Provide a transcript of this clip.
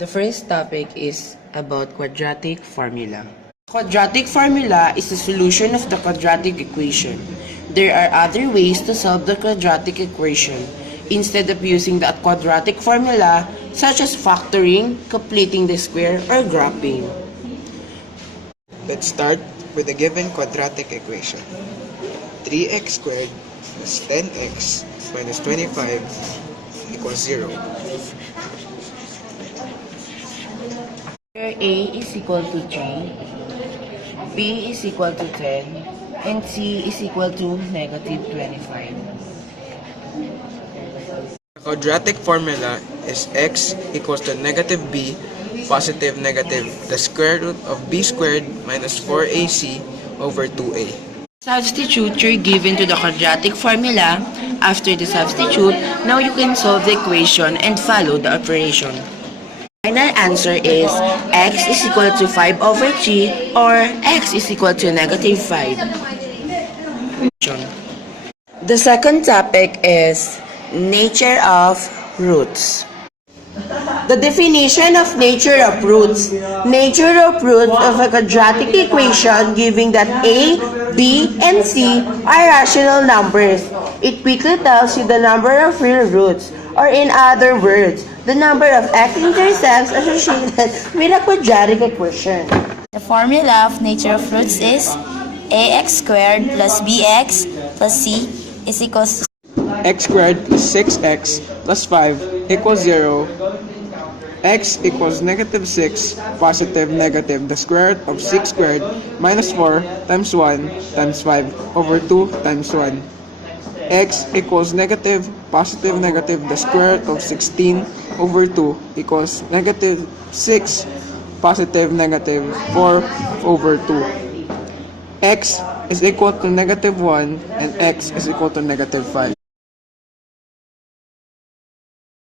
The first topic is about quadratic formula. Quadratic formula is the solution of the quadratic equation. There are other ways to solve the quadratic equation instead of using the quadratic formula, such as factoring, completing the square, or grouping. Let's start with the given quadratic equation. 3x squared plus 10x minus 25 equals 0. Here A is equal to 3, B is equal to 10, and C is equal to negative 25. The quadratic formula is x equals to negative b, positive negative, the square root of b squared minus 4ac over 2a. Substitute your given to the quadratic formula. After the substitute, now you can solve the equation and follow the operation. Final answer is x is equal to 5 over 3 or x is equal to negative 5. The second topic is nature of roots. The definition of nature of roots. Nature of roots of a quadratic equation giving that a, b, and c are rational numbers. It quickly tells you the number of real roots, or in other words, the number of x-intercepts associated with a quadratic equation. The formula of nature of roots is ax squared plus bx plus c is equals to X squared plus 6x plus 5 equals 0. X equals negative 6, positive negative, the square root of 6 squared minus 4 times 1 times 5 over 2 times 1. X equals negative, positive negative, the square root of 16 over 2 equals negative 6, positive negative, 4 over 2. X is equal to negative 1 and x is equal to negative 5.